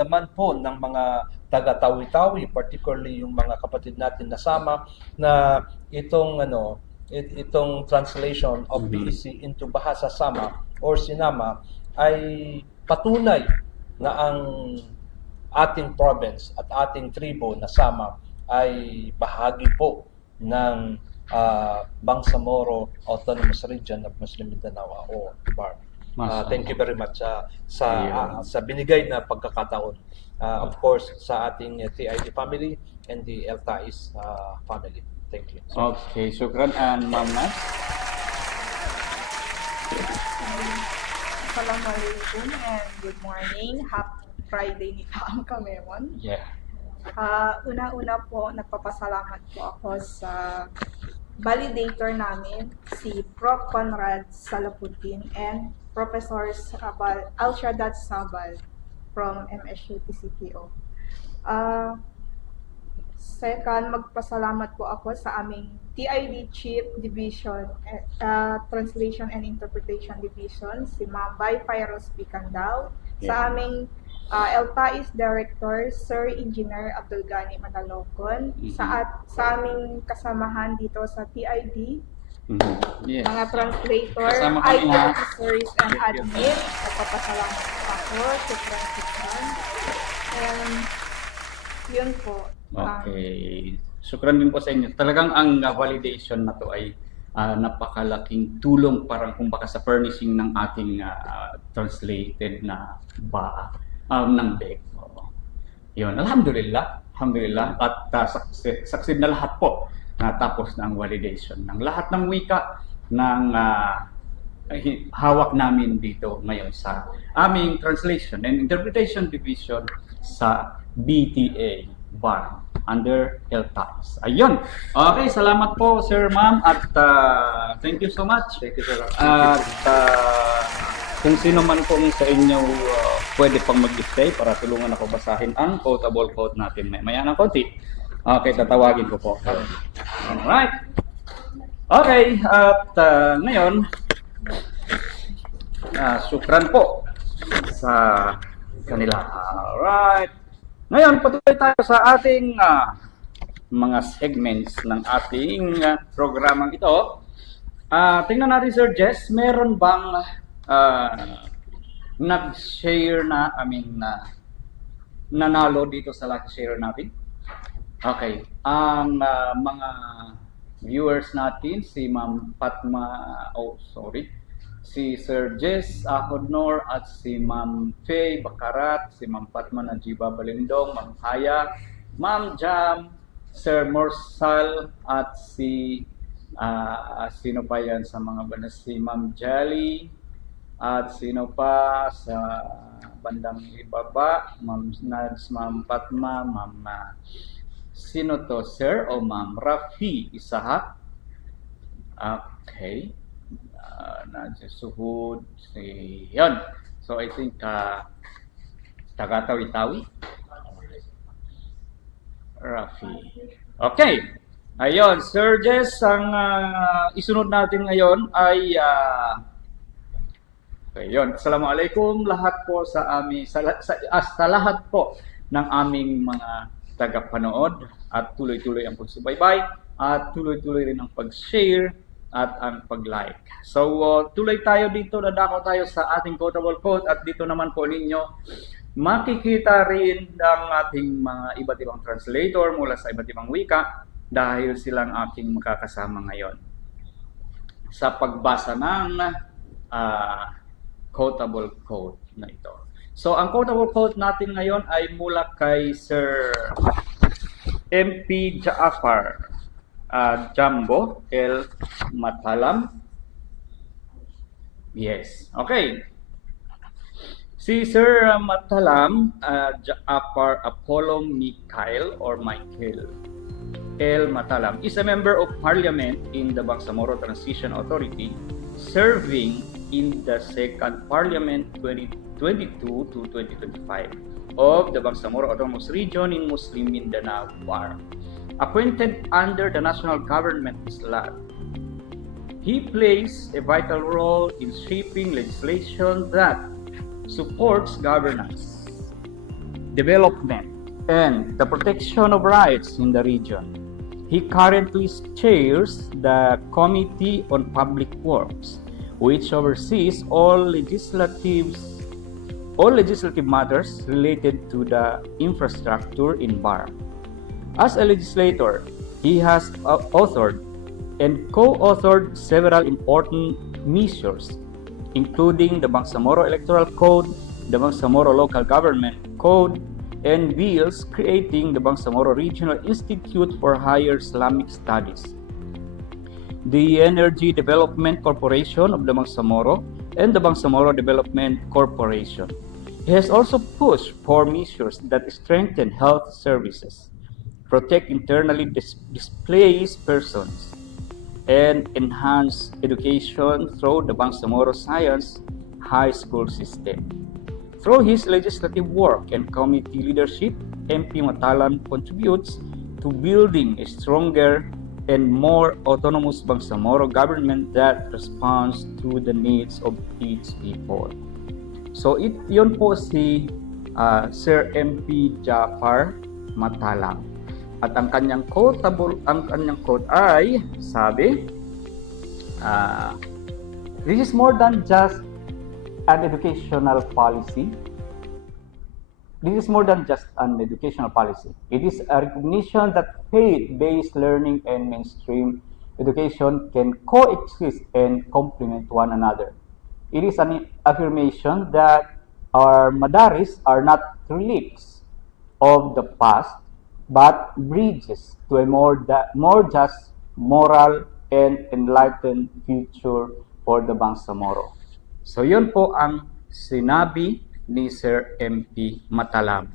naman po ng mga taga-Tawi-Tawi, particularly yung mga kapatid natin na Sama, na itong translation of BEC into Bahasa Sama or Sinama ay patunay na ang ating province at ating tribo na Sama ay bahagi po ng Bangsamoro Autonomous Region of Muslim Mindanao o BAR. Thank you very much sa binigay na pagkakataon. Of course, sa ating TID family and the LTAIS family. Thank you. Okay, syukran. And Ma'am Nat? Assalamualaikum and good morning. Happy Friday ni Kaam Kamemon. Yeah. Una-una po, nagpapasalamat po ako sa validator namin, si Prof. Conrad Salaputin and Professor Al-Shaddad Sabal from MSU TCPO. Second, magpasalamat po ako sa aming TID Chief Division, Translation and Interpretation Division, si Ma'am Bay Fairos Bicandao, sa aming LTAIS Director, Sir Engineer Abdul Ghani Manalocon, sa aming kasamahan dito sa TID, Yes. mga translator, Kasama IT kami, ha? officers, and admin. Nagpapasalamat po ako sa transition. And yun po. Okay. Syukran din po sa inyo. Talagang ang validation na to ay napakalaking tulong parang kumbaga sa furnishing ng ating translated na ng BEC. Yun. Alhamdulillah. Alhamdulillah. At succeed na lahat po. Natapos na ang validation ng lahat ng wika ng hawak namin dito ngayon sa aming Translation and Interpretation Division sa BTA BAR under LTAIS. Ayun. Okay, salamat po Sir Ma'am at thank you so much. Thank you, sir. At kung sino man pong sa inyo pwede pang mag-stay para tulungan ako basahin ang quotable quote natin maya ng konti. Okay, tatawagin ko po. Alright. Okay, at ngayon, syukran po sa kanila. Alright. Ngayon, patuloy tayo sa ating mga segments ng ating programang ito. Tingnan natin, Sir Jess, meron bang nag-share na, nanalo dito sa lucky share natin? Okay. Ang mga viewers natin, si Ma'am Fatma, si Sir Jess Ahodnor at si Ma'am Faye Bakarat, si Ma'am Fatma Najiba Balindong, Ma'am Haya, Ma'am Jam, Sir Morsal at si sino pa yan sa mga banda, si Ma'am Jali at sino pa sa bandang ibaba, Ma'am Nads, Ma'am Fatma, Ma'am sino to, Sir o Ma'am Rafi Isahat. Okay. Suhud, yun. So I think taga-Tawi-Tawi. Rafi. Okay. Ayun, Sir Jess, ang isunod natin ngayon ay ayun. Assalamualaikum lahat po sa amin, sa lahat po ng aming mga tagapanood at tuloy-tuloy ang pagsubaybay at tuloy-tuloy rin ang pag-share at ang pag-like. So, tuloy tayo dito, dadako tayo sa ating quotable quote at dito naman po ninyo makikita rin ang ating mga iba't ibang translator mula sa iba't ibang wika dahil silang aking makakasama ngayon sa pagbasa ng quotable quote na ito. So, ang quotable quote natin ngayon ay mula kay Sir MP Jaafar Jambo El Matalam. Yes. Okay. Si Sir Matalam Jaafar Apollo Michael El Matalam is a member of parliament in the Bangsamoro Transition Authority, serving in the second parliament 2022 to 2025 of the Bangsamoro Autonomous Region in Muslim Mindanao BAR. Appointed under the national government slot, he plays a vital role in shaping legislation that supports governance, development, and the protection of rights in the region. He currently chairs the Committee on Public Works, which oversees all legislative matters related to the infrastructure in Bar. As a legislator, he has authored and co-authored several important measures, including the Bangsamoro Electoral Code, the Bangsamoro Local Government Code, and bills creating the Bangsamoro Regional Institute for Higher Islamic Studies, the Energy Development Corporation of the Bangsamoro, and the Bangsamoro Development Corporation. He has also pushed for measures that strengthen health services, protect internally displaced persons, and enhance education through the Bangsamoro Science High School system. Through his legislative work and committee leadership, MP Matalam contributes to building a stronger and more autonomous Bangsamoro government that responds to the needs of its people. So yun po si Sir MP Jafar Matalam. At ang kanyang quote ay sabi, this is more than just an educational policy. This is more than just an educational policy. It is a recognition that faith-based learning and mainstream education can coexist and complement one another. It is an affirmation that our madaris are not relics of the past, but bridges to a more just, moral, and enlightened future for the Bangsamoro. So yun po ang sinabi ni Sir MP Matalam.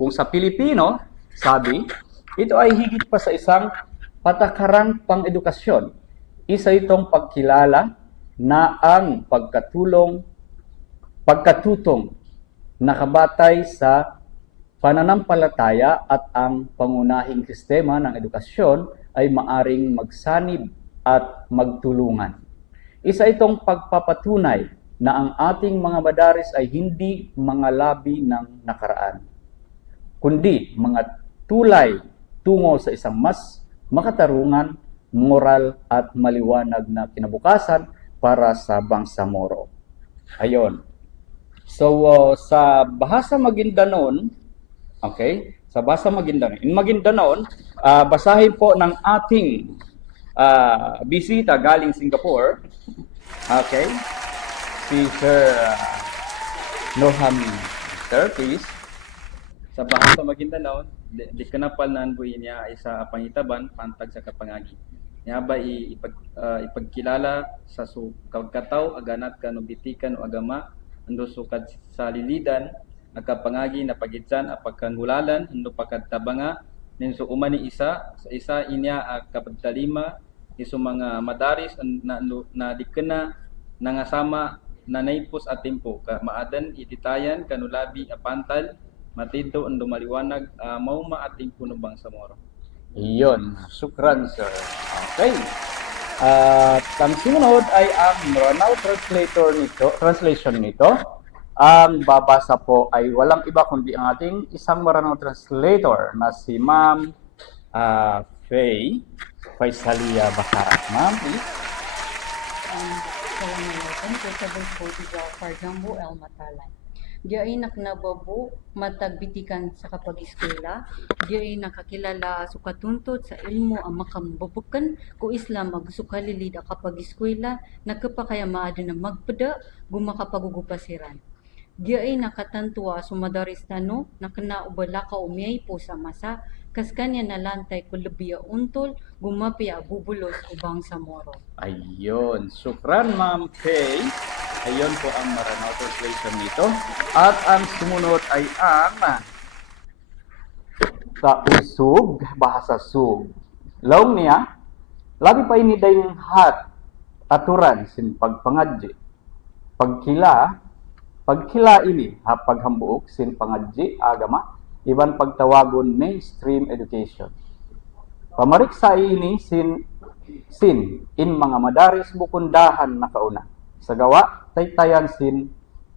Kung sa Pilipino, sabi, ito ay higit pa sa isang patakarang pang-edukasyon. Isa itong pagkilala na ang pagkatutong nakabatay sa pananampalataya at ang pangunahing sistema ng edukasyon ay maaring magsanib at magtulungan. Isa itong pagpapatunay na ang ating mga madaris ay hindi mga labi ng nakaraan, kundi mga tulay tungo sa isang mas makatarungan, moral at maliwanag na kinabukasan para sa Bangsamoro. Ayon. So sa bahasa Maguindanon, okay? Sa bahasa Maguindanon. In Maguindanon, basahin po ng ating bisita galing Singapore. Okay? Si Sir Norham, sir, please. Sa bahasa Maguindanao, di kanapal nan buhi niya ay sa pangitaban pantag sa kapangagi. Niya ba ipagkilala sa kagkataw aganat kanubitikan o agama ando sukad sa lilidan agkapangagi na pagitsan a pagkangulalan ando pagkatabanga ninso umani isa sa isa inya kapagtalima isu mga madaris na dikena nangasama na naipos at tempo ka maadan ititayan kanulabi a pantal matidto ando maliwanag mauma at tempo no Bangsamoro. Iyon, sukran sir. Okay. At ang sumunod ay ang Maranao translation nito. Ang babasa po ay walang iba kundi ang ating isang Maranao translator na si Ma'am Faye Faisalia Bacara. Ma'am, please. Assalamualaikum, Portable Code Jafar Jambu El Matalan. Diay naknababu matagbitikan sa kapag-eskwela, diay nakakilala sukatuntod sa ilmo ang makambabukan ko Islam magsukalilid a kapag-eskwela nagkapakaya maado na magpada gumakapagugupasiran. Diay nakatantua sumadaris tano nakana ubala ka umiyay po sa masa kas kanya nalantay ko lubiya untol gumapia bubulos ubang Bangsamoro. Ayun, sukran Ma'am Faye. Ayun po ang Maranao translation nito. At ang sumunod ay ang sa usog, bahasa sug. Laong niya, labi pa ini dayong hat, aturan sin pagpangadji. Pagkila ini, paghambuok sin pangadji, agama, iban pagtawagon mainstream education. Pamariksa ini sin in mga madaris bukundahan na kauna. Sa gawa, taytayan sin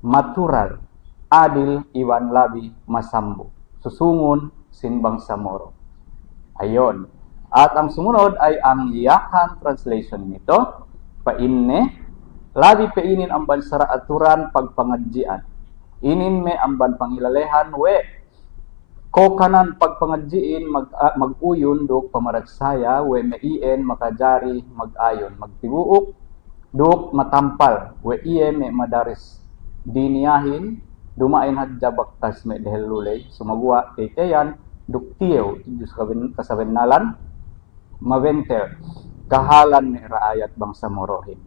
matural, adil iwan labi masambo. Susungon sinbang sa moro. Ayon. At ang sumunod ay ang Yakan translation nito. Painne, labi painin ang bansara aturan pagpangadjian. Inin me ang ban pangilalehan we. Kokanan pagpangadjiin mag-uyon dok pamaragsaya we maien makajari mag-ayon magtibuok dok matampal we iye me madaris diniyahin dumain hadja baktas me dehelulay sumagwa kaykayan duktiyo Diyos kasabennalan maventer kahalan ni raayat bangsa morohin.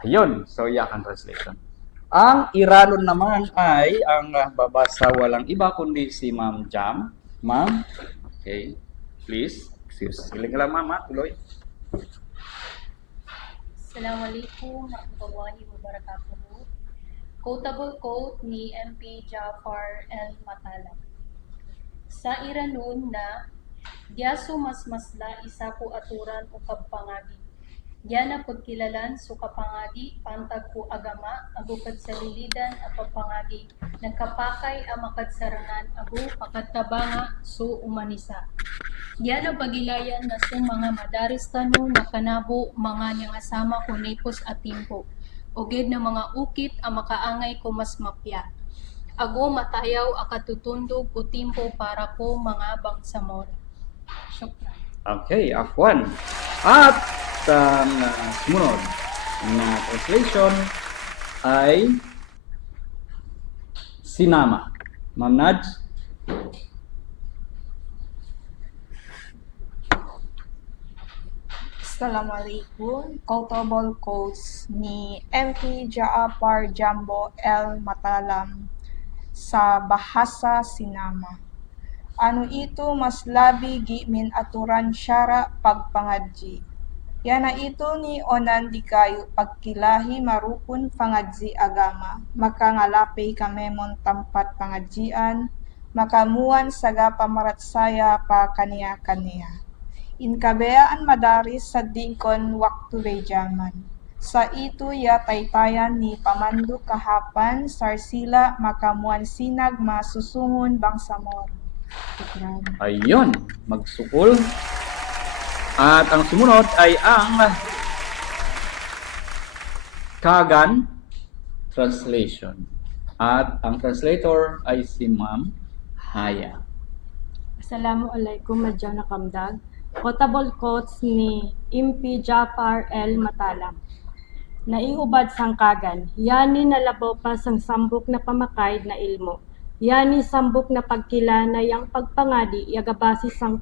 Ayun, so Yakan translation. Ang Iranon naman ay ang babasa walang iba kundi si Ma'am Jam. Ma'am, okay, please. Excuse. Siling lang mama, tuloy. Assalamualaikum warahmatullahi wabarakatuh. Quotable quote ni MP Jafar El Matalam. Sa Iranon na diaso masmasla isa ko aturan o kapangagi. Diyan na pagkilalan so kapangagi pantag ko agama agukad sa lilidan a papangagi nagkapakay a makadsarangan agu pakatabanga so umanisa. Diyan na pagilayan na so mga madaris tano na kanabo mga niyang asama ko nepos at timpo. Oged na mga ukit a makaangay ko mas mapya. Ago matayaw akatutundog o timpo para ko mga bangsamor. Syukran. Okay, afwan. At ang sumunod na translation ay sinama. Ma'am Naj? Assalamualaikum. Quotable quotes ni MP Jaafar Jambo El Matalam sa bahasa Sinama. Ano ito mas labi gimin aturan syara pagpangadji. Yana ito ni onan di kayo pagkilahi marupon pangadji agama. Makangalapi kamemon tampat pangadjian. Makamuan saga pamaratsaya pa kaniya-kaniya. Inkabeyaan madaris sa dingkon waktu rejaman. Sa ito ya taytayan ni pamandu kahapan sarsila makamuan sinag masusungon bangsamor. Ayun, magsukol. At ang sumunod ay ang Kagan translation. At ang translator ay si Ma'am Haya. Assalamualaikum madyaw na kamdag. Quotable quotes ni MP Jafar El Matalam. Naiubad sang kagan, yani nalabaw pa sang sambok na pamakaid na ilmo. Yani sambok na pagkilana yang pagpangadi yagabasi sang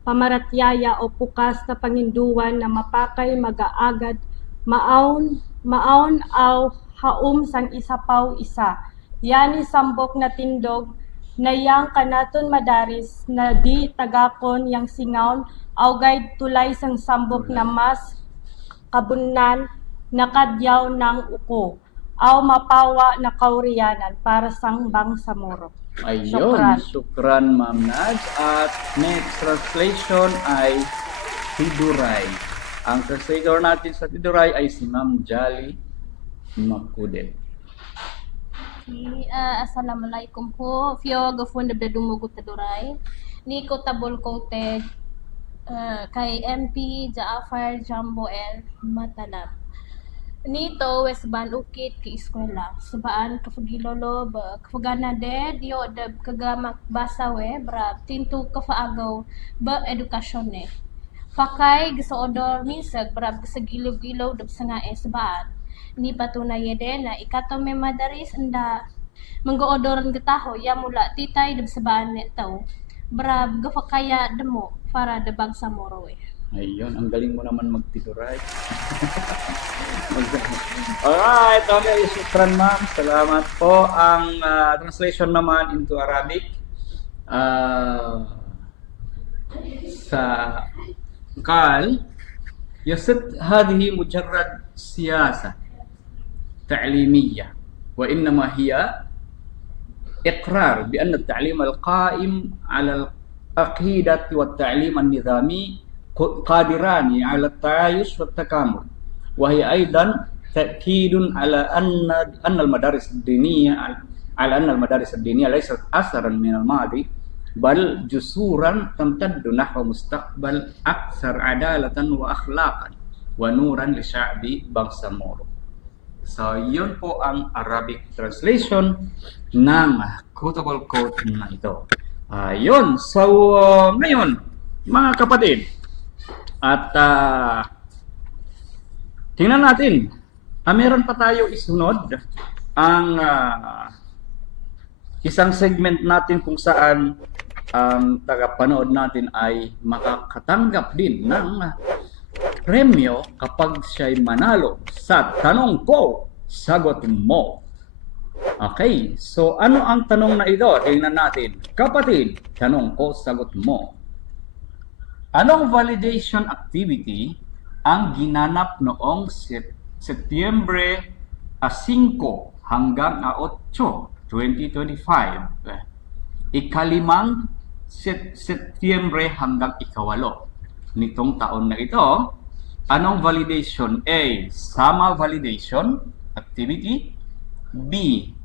pamaratyaya o pukas na panginduan na mapakay magaagad maon aw haum sang isapaw isa. Yani sambok na tindog na yang kanaton madaris na di tagakon yang singaon aw guide tulay sang sambok na mas kabunnan nakadyaw ng uko aw mapawa na kauriyanan para sang bangsamoro. Ayun, syukran Ma'am Naj. At next translation ay Tiduray. Ang translator natin sa Tiduray ay si Ma'am Jali Makudet. Assalamualaikum po. Fio gafunda da dumugo taduray. Ni quotable quoted kay MP Jaafar Jambo El Matalam. Nito wesban ukit ki eskwela sabaan kafagilolo ba kafagana de dio de kagamak basawe bra tintu kafaagaw ba edukasyon ne fakay gisoodor misag bra sagilog-gilaw dab sangae sabaan ni patunay de na ikato may madaris anda mangoodoran gataho ya mula titay dab sabaan ne taw bra gafakaya demo para de bangsa morowe. Ayun, ang galing mo naman magtiduray. Alright, okay, syukran ma'am. Salamat po. Ang translation naman into Arabic sa قال يست هذه مجرد سياسة تعليمية وإنما هي إقرار بأن التعليم القائم على العقيدة والتعليم النظامي قادران على التعايش والتكامل وهي أيضا تأكيد على أن المدارس الدينية على أن المدارس الدينية ليست أثرا من الماضي بل جسورا تمتد نحو مستقبل أكثر عدالة وأخلاقا ونورا لشعب Bangsamoro. So, yun po ang Arabic translation ng quotable quote na ito. Yun. So, ngayon, mga kapatid, at tingnan natin, meron pa tayo isunod ang isang segment natin kung saan ang tagapanood natin ay makakatanggap din ng premyo kapag siya'y manalo sa tanong ko, sagot mo. Okay, so ano ang tanong na ito? Tingnan natin. Kapatid, tanong ko, sagot mo. Anong validation activity ang ginanap noong Setyembre 5 hanggang 8, 2025? Ikalimang Setyembre hanggang 8 nitong taon na ito. Anong validation? A. Sama validation activity. B.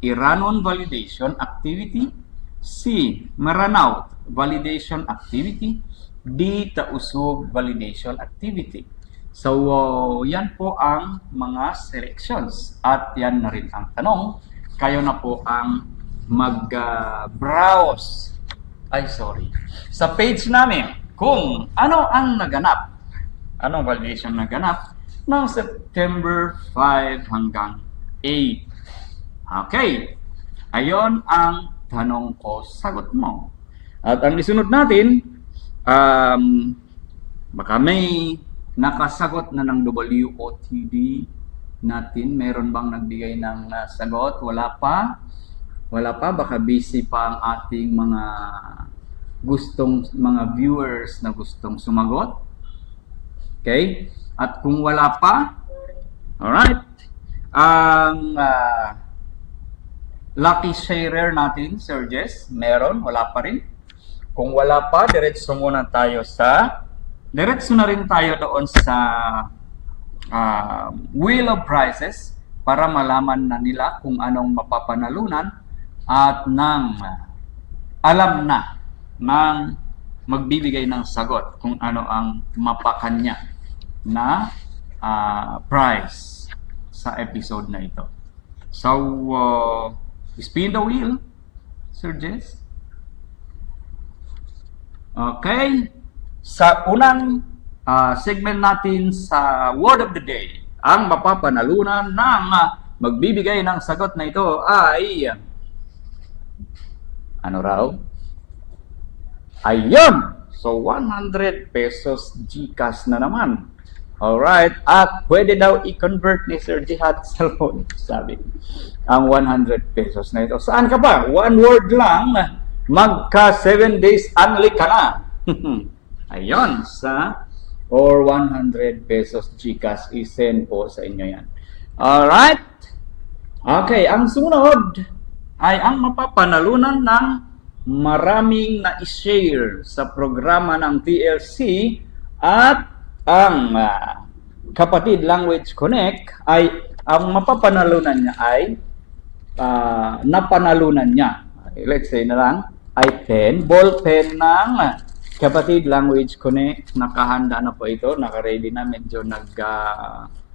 Iranon validation activity. C. Maranao validation activity. D. Tausug validation activity. So, yan po ang mga selections. At yan na rin ang tanong. Kayo na po ang mag-browse. Sa page namin kung ano ang naganap. Anong validation naganap ng September 5 hanggang 8. Okay. Ayon ang tanong ko, sagot mo. At ang isunod natin, baka may nakasagot na ng WOTD natin. Meron bang nagbigay ng sagot? Wala pa. Baka busy pa ang ating mga viewers na gustong sumagot. Okay? At kung wala pa, alright, ang lucky sharer natin, Sir Jess, meron, wala pa rin. Kung wala pa, diretso na rin tayo doon sa Wheel of Prizes para malaman na nila kung anong mapapanalunan at alam na ng magbibigay ng sagot kung ano ang mapakanya na prize sa episode na ito. So, spin the wheel, Sir Jess. Okay. Sa unang segment natin sa Word of the Day, ang mapapanalunan ng magbibigay ng sagot na ito ay ano raw? Ayun! So, 100 pesos GCash na naman. Alright. At pwede daw i-convert ni Sir Jihad sa loan, sabi. Ang 100 pesos na ito. Saan ka pa? One word lang. Magka 7 days only ka na. Ayun. Or 100 pesos GCash. I-send po sa inyo yan. Alright. Okay. Ang sunod ay ang mapapanalunan ng maraming na-share sa programa ng TLC at ang Kapatid Language Connect ay ang mapapanalunan niya ay napanalunan niya. Let's say na lang ay ball pen ng Kapatid Language Connect. Nakahanda na po ito, naka-ready na, medyo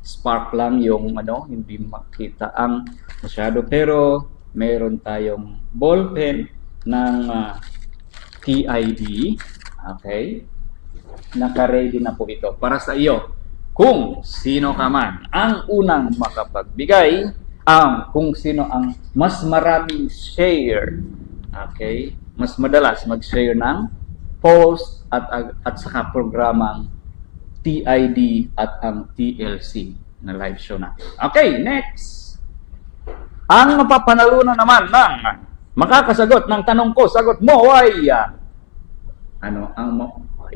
spark lang yung hindi makita ang masyado, pero meron tayong ball pen ng TID. Okay? Naka-ready na po ito para sa iyo. Kung sino ka man ang unang makapagbigay, kung sino ang mas maraming share. Okay? Mas madalas mag-share ng post at saka programang TID at ang TLC na live show natin. Okay, next. Ang mapapanalunan naman ng makakasagot ng tanong ko, sagot mo ay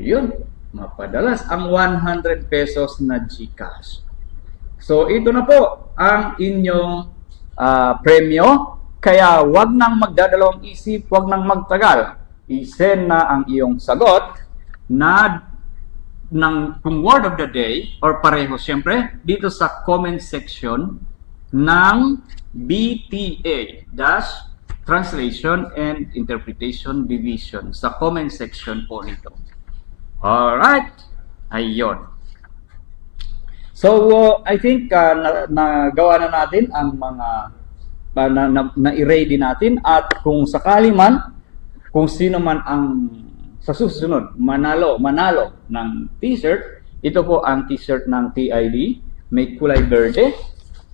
ayun, mapadalas ang 100 pesos na GCash. So ito na po ang inyong premyo, kaya wag nang magdadalawang isip, wag nang magtagal. I-send na ang iyong sagot na kung word of the day or pareho siyempre dito sa comment section ng BTA Translation and Interpretation Division sa comment section po nito. Alright, ayun. So, I think nagawa na natin ang mga na-i-ready natin, at kung sakali man, kung sino man ang sa susunod manalo ng t-shirt, ito po ang t-shirt ng TID, may kulay verde.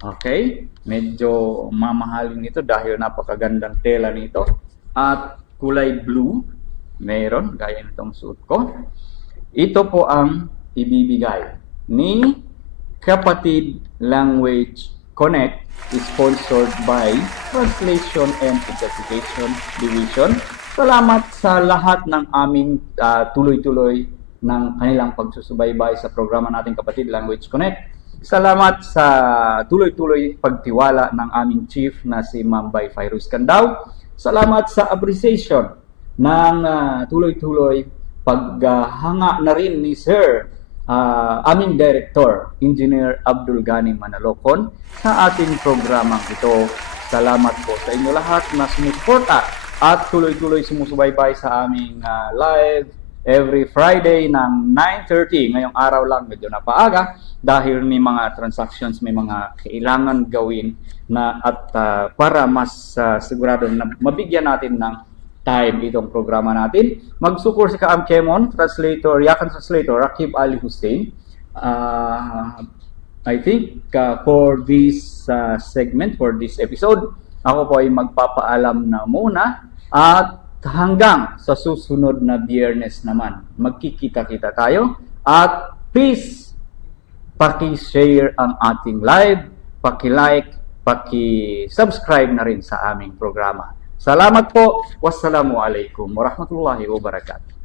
Okay, medyo mamahalin nito dahil napakagandang tela nito, at kulay blue meron gaya nitong suot ko. Ito po ang ibibigay ni Kapatid Language Connect, sponsored by Translation and Interpretation Division. Salamat sa lahat ng aming tuloy-tuloy ng kanilang pagsusubaybay sa programa nating Kapatid Language Connect. Salamat sa tuloy-tuloy pagtiwala ng aming chief na si Ma'am Bay Fairuz Candao. Salamat sa appreciation ng tuloy-tuloy paghanga na rin ni Sir aming Director, Engineer Abdul Ghani Manalocon, sa ating programang ito. Salamat po sa inyo lahat na sumusuporta at tuloy-tuloy sumusubaybay sa aming live every Friday ng 9:30. Ngayong araw lang medyo napaaga dahil may mga transactions, may mga kailangan gawin na at para mas sigurado na mabigyan natin ng time itong programa natin. Mag-support si Kaam Kemon, translator, Yakan translator, Rakib Ali Hussein. I think for this segment, for this episode, ako po ay magpapaalam na muna, at hanggang sa susunod na Biyernes naman, magkikita-kita tayo. At please, paki-share ang ating live, paki-like, paki-subscribe na rin sa aming programa. Salamat po. Wassalamualaikum warahmatullahi wabarakatuh.